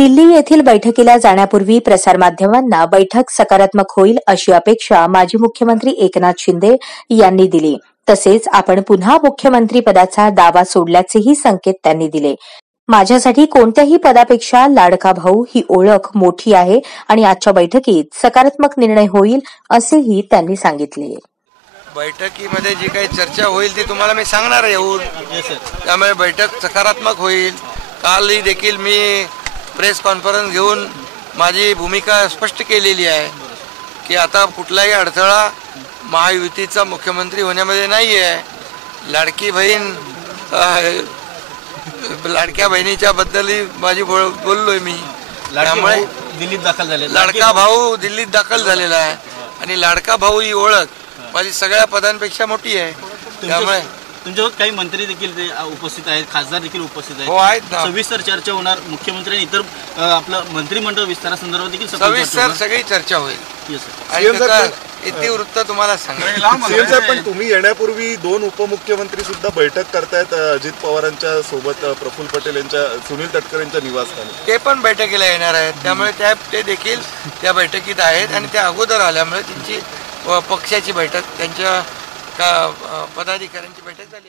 दिल्ली येथील बैठकीला जाण्यापूर्वी प्रसारमाध्यमांना बैठक सकारात्मक होईल अशी अपेक्षा माजी मुख्यमंत्री एकनाथ शिंदे यांनी दिली. तसेच आपण पुन्हा मुख्यमंत्री पदाचा दावा सोडल्याचेही संकेत त्यांनी दिले. माझ्यासाठी कोणत्याही पदापेक्षा लाडका भाऊ ही ओळख मोठी आहे आणि आजच्या बैठकीत सकारात्मक निर्णय होईल असेही त्यांनी सांगितले. बैठकीमध्ये जी काही चर्चा होईल ती तुम्हाला मी सांगणार आहे येऊन. त्यामुळे बैठक सकारात्मक होईल. कालही देखील मी प्रेस कॉन्फरन्स घेऊन माझी भूमिका स्पष्ट केलेली आहे की आता कुठलाही अडथळा महायुतीचा मुख्यमंत्री होण्यामध्ये नाही आहे. लाडकी बहीण लाडक्या बहिणीच्या बद्दलही माझी बोललोय मी. त्यामुळे दिल्लीत दाखल झाले लाडका भाऊ दिल्लीत दाखल झालेला आहे आणि लाडका भाऊ ही ओळख माझी सगळ्या पदांपेक्षा मोठी आहे. त्यामुळे तुमच्यासोबत काही मंत्री देखील उपस्थित आहेत, खासदार देखील उपस्थित आहेत. हो आहेत ना. सविस्तर चर्चा होणार. मुख्यमंत्री आणि इतर आपलं मंत्रिमंडळ विस्तारासंदर्भात देखील सविस्तर सगळी चर्चा होईल. इतिवृत्त तुम्हाला सांगा. पण तुम्ही येण्यापूर्वी दोन उपमुख्यमंत्री सुद्धा बैठक करतायत अजित पवारांच्या सोबत, प्रफुल्ल पटेल यांच्या, सुनील तटकरे यांच्या निवासस्थानी. ते पण बैठकीला येणार आहेत. त्यामुळे ते देखील त्या बैठकीत आहेत आणि त्या अगोदर आल्यामुळे त्यांची पक्षाची बैठक, त्यांच्या पदाधिकाऱ्यांची बैठक झाली आहे.